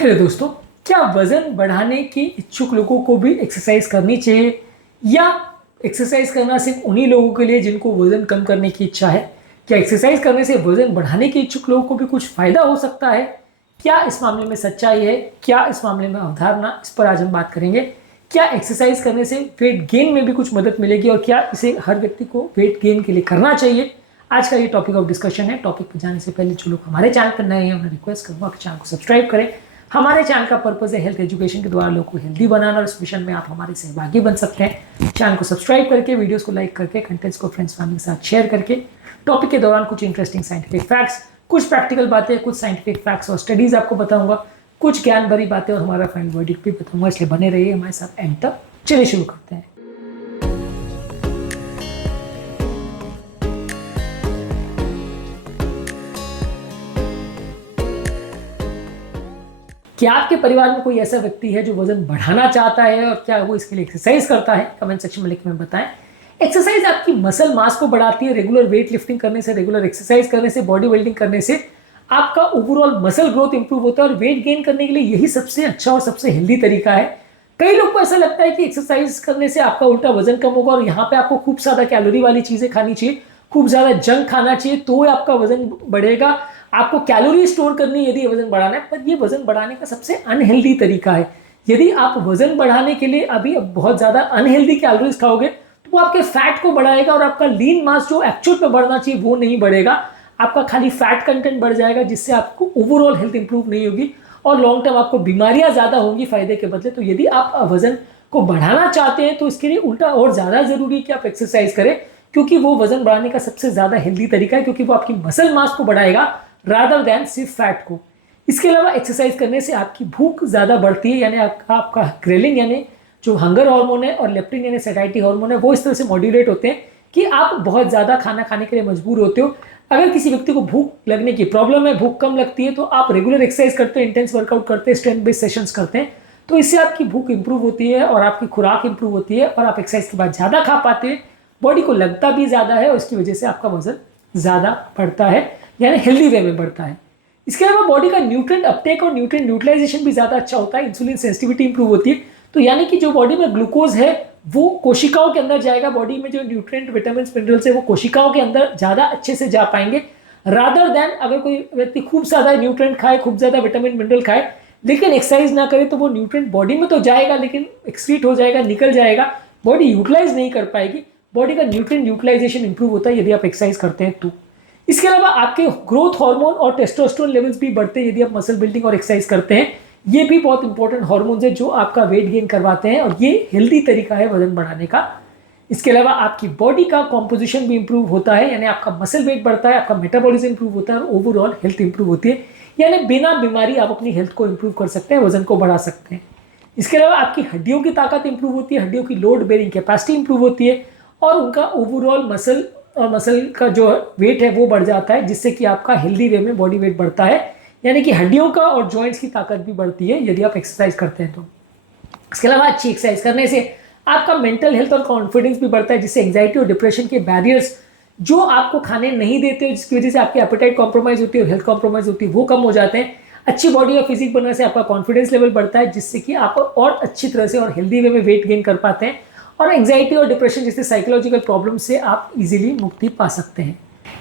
Hello दोस्तों, क्या वजन बढ़ाने के इच्छुक लोगों को भी एक्सरसाइज करनी चाहिए या एक्सरसाइज करना सिर्फ उन्हीं लोगों के लिए जिनको वजन कम करने की इच्छा है? क्या एक्सरसाइज करने से वजन बढ़ाने के इच्छुक लोगों को भी कुछ फायदा हो सकता है? क्या इस मामले में सच्चाई है? क्या इस मामले में अवधारणा? इस पर आज हम बात करेंगे। क्या एक्सरसाइज करने से वेट गेन में भी कुछ मदद मिलेगी और क्या इसे हर व्यक्ति को वेट गेन के लिए करना चाहिए? आज का ये टॉपिक ऑफ डिस्कशन है। टॉपिक पर जाने से पहले जो लोग हमारे चैनल पर नए हैं उन्हें रिक्वेस्ट करूंगा कि चैनल को सब्सक्राइब करें। हमारे चैनल का पर्पस है हेल्थ एजुकेशन के द्वारा लोगों को हेल्दी बनाना और इस मिशन में आप हमारे सहभागी बन सकते हैं। चैनल को सब्सक्राइब करके, वीडियोस को लाइक करके, कंटेंट्स को फ्रेंड्स फैमिली के साथ शेयर करके, टॉपिक के दौरान कुछ इंटरेस्टिंग साइंटिफिक फैक्ट्स, कुछ प्रैक्टिकल बातें, कुछ साइंटिफिक फैक्ट्स और स्टडीज आपको बताऊंगा, कुछ ज्ञान भरी बातें और हमारा फाइनल वर्डिक्ट भी बताऊंगा। इसलिए बने रहिए हमारे साथ एंड तक। चलिए शुरू करते हैं। क्या आपके परिवार में कोई ऐसा व्यक्ति है जो वजन बढ़ाना चाहता है और क्या वो इसके लिए एक्सरसाइज करता है? कमेंट सेक्शन में लिख में बताएं। एक्सरसाइज आपकी मसल मास को बढ़ाती है। रेगुलर वेट लिफ्टिंग करने से, रेगुलर एक्सरसाइज करने से, बॉडी बिल्डिंग करने से आपका ओवरऑल मसल ग्रोथ इंप्रूव होता है और वेट गेन करने के लिए यही सबसे अच्छा और सबसे हेल्दी तरीका है। कई लोग को ऐसा लगता है कि एक्सरसाइज करने से आपका उल्टा वजन कम होगा और यहाँ पे आपको खूब ज्यादा कैलोरी वाली चीजें खानी चाहिए, खूब ज्यादा जंक खाना चाहिए तो आपका वजन बढ़ेगा। आपको कैलोरी स्टोर करनी यदि वजन बढ़ाना है, पर ये वजन बढ़ाने का सबसे अनहेल्दी तरीका है। यदि आप वजन बढ़ाने के लिए अभी बहुत ज्यादा अनहेल्दी कैलोरीज खाओगे तो वो आपके फैट को बढ़ाएगा और आपका लीन मास जो एक्चुअल में बढ़ना चाहिए वो नहीं बढ़ेगा। आपका खाली फैट कंटेंट बढ़ जाएगा जिससे आपको ओवरऑल हेल्थ इंप्रूव नहीं होगी और लॉन्ग टर्म आपको बीमारियां ज्यादा होंगी फायदे के बदले। तो यदि आप वजन को बढ़ाना चाहते हैं तो इसके लिए उल्टा और ज्यादा जरूरी है कि आप एक्सरसाइज करें, क्योंकि वो वजन बढ़ाने का सबसे ज्यादा हेल्दी तरीका है, क्योंकि वो आपकी मसल मास को बढ़ाएगा रादर देन सिर्फ फैट को। इसके अलावा एक्सरसाइज करने से आपकी भूख ज्यादा बढ़ती है, यानी आपका ग्रेलिंग यानी जो हंगर हार्मोन है और लेप्टिन यानी सैटिस्फैक्टरी हार्मोन है वो इस तरह से मॉड्यूलेट होते हैं कि आप बहुत ज्यादा खाना खाने के लिए मजबूर होते हो। अगर किसी व्यक्ति को भूख लगने की प्रॉब्लम है, भूख कम लगती है, तो आप रेगुलर एक्सरसाइज करते हैं, इंटेंस वर्कआउट करते हैं, स्ट्रेंथ बेस्ड सेशंस करते हैं, तो इससे आपकी भूख इंप्रूव होती है और आपकी खुराक इंप्रूव होती है और आप एक्सरसाइज के बाद ज्यादा खा पाते हैं। बॉडी को लगता भी ज्यादा है और इसकी वजह से आपका वजन ज्यादा बढ़ता है, यानी हेल्दी वे में बढ़ता है। इसके अलावा बॉडी का न्यूट्रिएंट अपटेक और न्यूट्रिएंट यूटिलाइजेशन भी ज्यादा अच्छा होता है। इंसुलिन सेंसिटिविटी इंप्रूव होती है, तो यानी कि जो बॉडी में ग्लूकोज है वो कोशिकाओं के अंदर जाएगा। बॉडी में जो न्यूट्रिएंट, विटामिन, मिनरल्स है वो कोशिकाओं के अंदर ज्यादा अच्छे से जा पाएंगे रादर देन अगर कोई व्यक्ति खूब ज्यादा न्यूट्रिएंट खाए, खूब ज्यादा विटामिन मिनरल खाए लेकिन एक्सरसाइज ना करे, तो वो न्यूट्रिएंट बॉडी में तो जाएगा लेकिन एक्सक्रीट हो जाएगा, निकल जाएगा, बॉडी यूटिलाइज नहीं कर पाएगी। बॉडी का न्यूट्रिएंट यूटिलाइजेशन इंप्रूव होता है यदि आप एक्सरसाइज करते हैं तो। इसके अलावा आपके ग्रोथ हार्मोन और टेस्टोस्टेरोन लेवल्स भी बढ़ते हैं यदि आप मसल बिल्डिंग और एक्सरसाइज करते हैं। ये भी बहुत इंपॉर्टेंट हार्मोन्स है जो आपका वेट गेन करवाते हैं और ये हेल्दी तरीका है वजन बढ़ाने का। इसके अलावा आपकी बॉडी का कॉम्पोजिशन भी इंप्रूव होता है, यानी आपका मसल वेट बढ़ता है, आपका मेटाबॉलिज्म इंप्रूव होता है और ओवरऑल हेल्थ इंप्रूव होती है, यानी बिना बीमारी आप अपनी हेल्थ को इंप्रूव कर सकते हैं, वजन को बढ़ा सकते हैं। इसके अलावा आपकी हड्डियों की ताकत इंप्रूव होती है, हड्डियों की लोड बेरिंग कैपेसिटी इंप्रूव होती है और उनका ओवरऑल मसल और मसल का जो वेट है वो बढ़ जाता है, जिससे कि आपका हेल्दी वे में बॉडी वेट बढ़ता है, यानी कि हड्डियों का और जॉइंट्स की ताकत भी बढ़ती है यदि आप एक्सरसाइज करते हैं तो। इसके अलावा अच्छी एक्सरसाइज करने से आपका मेंटल हेल्थ और कॉन्फिडेंस भी बढ़ता है, जिससे एंजाइटी और डिप्रेशन के बैरियर्स जो आपको खाने नहीं देते, जिसकी वजह से आपकी एपेटाइट कॉम्प्रोमाइज होती है और हेल्थ कॉम्प्रोमाइज होती है, वो कम हो जाते हैं। अच्छी बॉडी और फिजिक बनने से आपका कॉन्फिडेंस लेवल बढ़ता है, जिससे कि आप और अच्छी तरह से और हेल्दी वे में वेट गेन कर पाते हैं और एंजाइटी और डिप्रेशन जैसे साइकोलॉजिकल प्रॉब्लम से आप इजीली मुक्ति पा सकते हैं।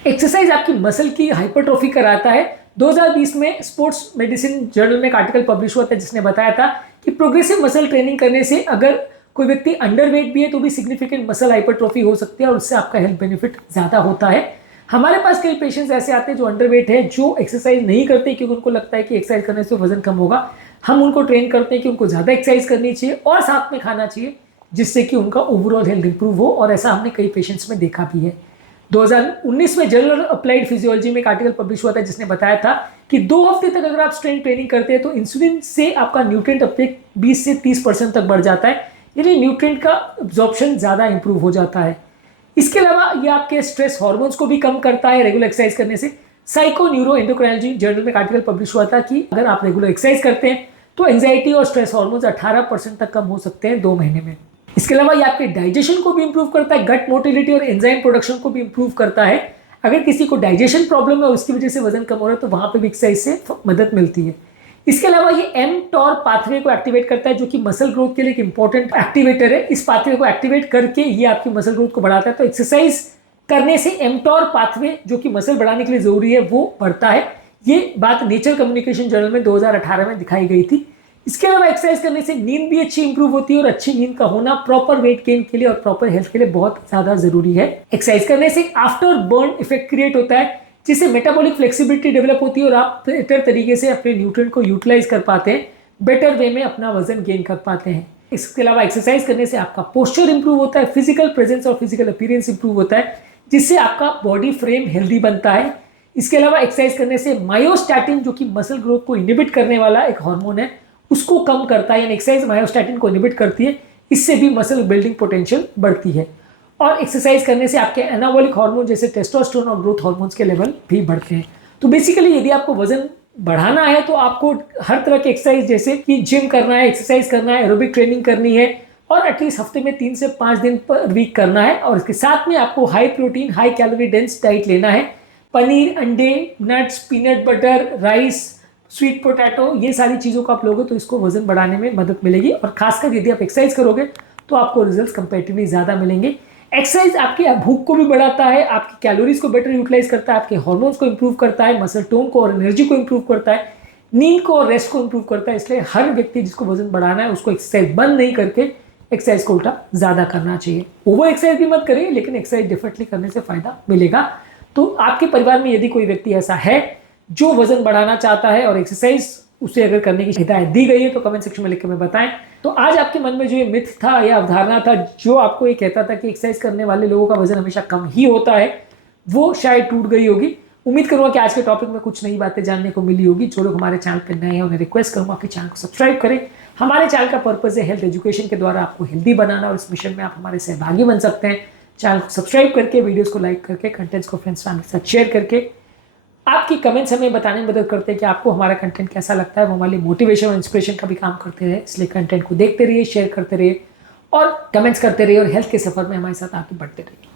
एक्सरसाइज आपकी मसल की हाइपरट्रॉफी कराता है। 2020 में स्पोर्ट्स मेडिसिन जर्नल में एक आर्टिकल पब्लिश हुआ था जिसने बताया था कि प्रोग्रेसिव मसल ट्रेनिंग करने से अगर कोई व्यक्ति अंडरवेट भी है तो भी सिग्निफिकेंट मसल हाइपरट्रॉफी हो सकती है और उससे आपका हेल्थ बेनिफिट ज्यादा होता है। हमारे पास कई पेशेंट्स ऐसे आते हैं जो अंडरवेट है, जो एक्सरसाइज नहीं करते क्योंकि उनको लगता है कि एक्सरसाइज करने से वजन कम होगा। हम उनको ट्रेन करते हैं कि उनको ज्यादा एक्सरसाइज करनी चाहिए और साथ में खाना चाहिए, जिससे कि उनका ओवरऑल हेल्थ इंप्रूव हो, और ऐसा हमने कई पेशेंट्स में देखा भी है। 2019 में जर्नल अप्लाइड फिजियोलॉजी में एक आर्टिकल पब्लिश हुआ था जिसने बताया था कि 2 हफ्ते तक अगर आप स्ट्रेंथ ट्रेनिंग करते हैं तो इंसुलिन से आपका न्यूट्रिएंट अपटेक 20 से 30% तक बढ़ जाता है, यानी न्यूट्रिएंट का एब्जॉर्प्शन ज्यादा इंप्रूव हो जाता है। इसके अलावा ये आपके स्ट्रेस हार्मोन्स को भी कम करता है रेगुलर एक्सरसाइज करने से। साइको न्यूरो एंडोक्राइनोलॉजी जर्नल में एक आर्टिकल पब्लिश हुआ था कि अगर आप रेगुलर एक्सरसाइज करते हैं तो एंजाइटी और स्ट्रेस हार्मोन्स 18% तक कम हो सकते हैं 2 महीने में। इसके अलावा ये आपके डाइजेशन को भी इंप्रूव करता है, गट मोटिलिटी और एंजाइम प्रोडक्शन को भी इंप्रूव करता है। अगर किसी को डाइजेशन प्रॉब्लम है और उसकी वजह से वजन कम हो रहा है तो वहां पे भी एक्सरसाइज से मदद मिलती है। इसके अलावा ये mTOR पाथवे को एक्टिवेट करता है, जो कि मसल ग्रोथ के लिए एक इंपॉर्टेंट एक्टिवेटर है। इस पाथवे को एक्टिवेट करके ये आपकी मसल ग्रोथ को बढ़ाता है। तो एक्सरसाइज करने से mTOR पाथवे जो कि मसल बढ़ाने के लिए जरूरी है वो बढ़ता है। ये बात नेचर कम्युनिकेशन जर्नल में 2018 में दिखाई गई थी। इसके अलावा एक्सरसाइज करने से नींद भी अच्छी इंप्रूव होती है और अच्छी नींद का होना प्रॉपर वेट गेन के लिए और प्रॉपर हेल्थ के लिए बहुत ज्यादा जरूरी है। एक्सरसाइज करने से आफ्टर बर्न इफेक्ट क्रिएट होता है, जिससे मेटाबॉलिक फ्लेक्सिबिलिटी डेवलप होती है और आप बेटर तरीके से अपने न्यूट्रिएंट को यूटिलाइज कर पाते हैं, बेटर वे में अपना वजन गेन कर पाते हैं। इसके अलावा एक्सरसाइज करने से आपका पोस्चर इंप्रूव होता है, फिजिकल प्रेजेंस और फिजिकल अपीयरेंस इंप्रूव होता है, जिससे आपका बॉडी फ्रेम हेल्दी बनता है। इसके अलावा एक्सरसाइज करने से मायोस्टैटिन जो कि मसल ग्रोथ को इनहिबिट करने वाला एक हार्मोन है उसको कम करता है, यानी एक्सरसाइज मायोस्टैटिन को इनहिबिट करती है, इससे भी मसल बिल्डिंग पोटेंशियल बढ़ती है। और एक्सरसाइज करने से आपके एनाबॉलिक हार्मोन जैसे टेस्टोस्टेरोन और ग्रोथ हार्मोन्स के लेवल भी बढ़ते हैं। तो बेसिकली यदि आपको वजन बढ़ाना है तो आपको हर तरह के एक्सरसाइज जैसे कि जिम करना है, एक्सरसाइज करना है, एरोबिक ट्रेनिंग करनी है और एटलीस्ट हफ्ते में 3 से 5 दिन पर वीक करना है। और इसके साथ में आपको high protein high calorie dense diet लेना है। पनीर, अंडे, nuts, peanut butter, rice, sweet potato, ये सारी चीज़ों को आप लोगे तो इसको वजन बढ़ाने में मदद मिलेगी। और खासकर यदि आप एक्सरसाइज करोगे तो आपको रिजल्ट्स कंपैरेटिवली ज़्यादा मिलेंगे। एक्सरसाइज आपकी भूख को भी बढ़ाता है, आपकी कैलोरीज को बेटर यूटिलाइज करता है, आपके हार्मोन्स को इंप्रूव करता है, मसल टोन को और एनर्जी को इंप्रूव करता है, नींद को और रेस्ट को इंप्रूव करता है। इसलिए हर व्यक्ति जिसको वजन बढ़ाना है उसको एक्सरसाइज बंद नहीं करके एक्सरसाइज को उल्टा ज़्यादा करना चाहिए। ओवर एक्सरसाइज भी मत करिए, लेकिन एक्सरसाइज डेफिनेटली करने से फायदा मिलेगा। तो आपके परिवार में यदि कोई व्यक्ति ऐसा है जो वजन बढ़ाना चाहता है और एक्सरसाइज उसे अगर करने की हिदायत दी गई है तो कमेंट सेक्शन में लिख के हमें बताएं। तो आज आपके मन में जो ये मिथ था या अवधारणा था जो आपको ये कहता था कि एक्सरसाइज करने वाले लोगों का वजन हमेशा कम ही होता है, वो शायद टूट गई होगी। उम्मीद करूंगा कि आज के टॉपिक में कुछ नई बातें जानने को मिली होगी। जो लोग हमारे चैनल पर नए हैं उन्हें रिक्वेस्ट करूंगा कि चैनल को सब्सक्राइब करें। हमारे चैनल का पर्पज है हेल्थ एजुकेशन के द्वारा आपको हेल्दी बनाना और इस मिशन में आप हमारे सहभागी बन सकते हैं। चैनल को सब्सक्राइब करके, वीडियोस को लाइक करके, कंटेंट्स को फ्रेंड्स फैमिली के साथ शेयर करके आपकी कमेंट्स हमें बताने में मदद करते हैं कि आपको हमारा कंटेंट कैसा लगता है। वो हमारे लिए मोटिवेशन और इंस्पिरेशन का भी काम करते रहे। इसलिए कंटेंट को देखते रहिए, शेयर करते रहिए और कमेंट्स करते रहिए और हेल्थ के सफर में हमारे साथ आगे बढ़ते रहिए।